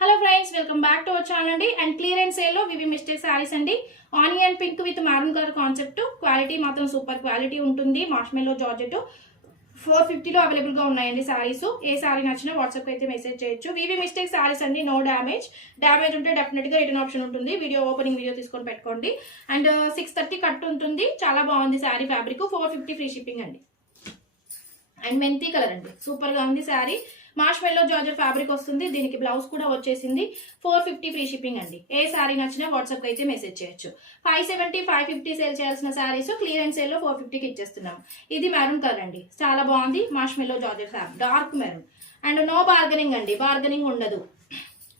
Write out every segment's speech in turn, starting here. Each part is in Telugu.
Hello friends, welcome back to our channel అండి. అండ్ క్లియరెన్స్ సేల్ లో వివి మిస్టేక్ సారీస్ అండి. Onion pink with maroon colour concept. Quality మాత్రం సూపర్ క్వాలిటీ ఉంటుంది. మార్ష్మెల్లో జార్జెట్ 450లో అవైలబుల్ గా ఉన్నాయండి సారీస్. ఏ సారీ నచ్చినా వాట్సాప్ అయితే మెసేజ్ చేయొచ్చు. వివి మిస్టేక్ సారీస్ అండి, నో డ్యామేజ్. డ్యామేజ్ ఉంటే డెఫినెట్ గా రిటర్న్ ఆప్షన్ ఉంటుంది. వీడియో ఓపెనింగ్ వీడియో తీసుకొని పెట్టుకోండి. అండ్ 630 కట్ ఉంటుంది. చాలా బాగుంది సారీ ఫ్యాబ్రిక్. 450 ఫ్రీ షిప్పింగ్ అండి. అండ్ మెంతి కలర్ అండి, సూపర్ గా ఉంది శారీ. మార్ష్మెల్లో జార్జెట్ ఫ్యాబ్రిక్ వస్తుంది. దీనికి బ్లౌజ్ కూడా వచ్చేసింది. 450 ఫ్రీ షిప్పింగ్ అండి. ఏ శారీ నచ్చినా వాట్సాప్ అయితే మెసేజ్ చేయొచ్చు. 570 550 సేల్ చేయాల్సిన శారీస్ క్లియరెన్స్ సేల్ లో 450కి ఇచ్చేస్తున్నాం. ఇది మెరూన్ కలర్ అండి, చాలా బాగుంది. Marshmallow georgette fabric, dark maroon. And no bargaining అండి, బార్గెనింగ్ ఉండదు.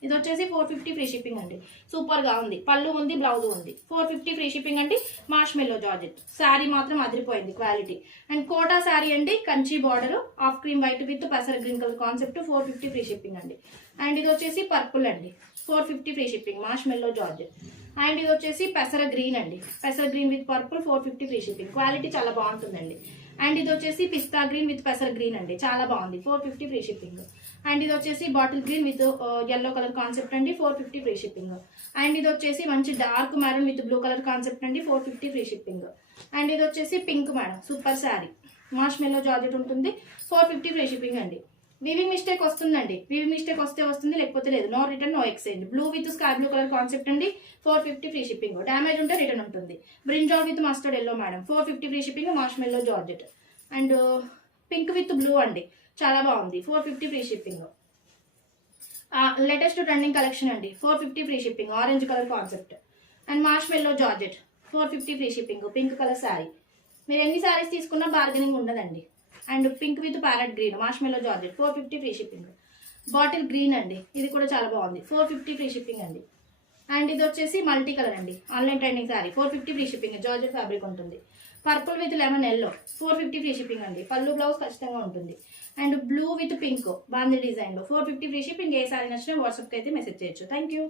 ఇది వచ్చేసి 450 ఫ్రీ షిప్పింగ్ అండి. సూపర్ గా ఉంది. పళ్ళు ఉంది, బ్లౌజ్ ఉంది. 450 ఫ్రీ షిప్పింగ్ అండి. మార్ష్మెల్లో జార్జెట్ శారీ మాత్రం అదిరిపోయింది క్వాలిటీ. అండ్ కోటా శారీ అండి, Kanchi border, off cream white with పెసర green colour concept. 450 free shipping అండి. అండ్ ఇది వచ్చేసి పర్పుల్ అండి, 450 free shipping. Marshmallow georgette. And ఇది వచ్చేసి పెసర గ్రీన్ అండి, పెసర green with purple. 450 free shipping. Quality చాలా బాగుంటుందండి. అండ్ ఇది వచ్చేసి పిస్తా గ్రీన్ విత్ పెసర గ్రీన్ అండి, చాలా బాగుంది. 450 ఫ్రీ షిప్పింగ్. అండ్ ఇది వచ్చేసి bottle green with yellow colour concept అండి. 450 ఫ్రీ షిప్పింగ్. అండ్ ఇది వచ్చేసి మంచి dark maroon with blue colour concept అండి. 450 ఫ్రీ షిప్పింగ్. అండ్ ఇది వచ్చేసి pink madam, super sari. మార్ష్మెల్లో georgette ఉంటుంది. 450 ఫ్రీ షిప్పింగ్ అండి. వివి మిస్టేక్ వస్తుందండి. వివి మిస్టేక్ వస్తే వస్తుంది, లేకపోతే లేదు. No return, no exchange. Blue with sky blue colour concept అండి. 450 ఫ్రీ షిప్పింగ్. డ్యామేజ్ ఉంటే రిటర్న్ ఉంటుంది. Brinjal with mustard yellow madam, 450 free shipping. Marshmallow georgette. And pink with blue అండి, చాలా బాగుంది. 450 free shipping. Latest trending collection అండి. 450 free shipping. Orange colour concept. And marshmallow georgette 450 free shipping. Pink colour sari. మీరు ఎన్ని శారీస్ తీసుకున్నా బార్గెనింగ్ ఉండదండి. And pink with parrot green, మార్ష్మెల్లో georgette. 450 free shipping. Bottle green అండి, ఇది కూడా చాలా బాగుంది. 450 ఫ్రీ షిప్పింగ్ అండి. అండ్ ఇది వచ్చేసి మల్టీ కలర్ అండి, online trending sari. 450 free shipping. Georgette fabric ఉంటుంది. Purple with lemon yellow, 450 free shipping అండి. పళ్ళు బ్లౌజ్ ఖచ్చితంగా ఉంటుంది. అండ్ బ్లూ విత్ పింక్ బాందీ డిజైన్ లో 450 ఫ్రీ షిప్పింగ్. ఏ సారీ నచ్చినా వాట్సాప్కి అయితే మెసేజ్ చేయొచ్చు. Thank you.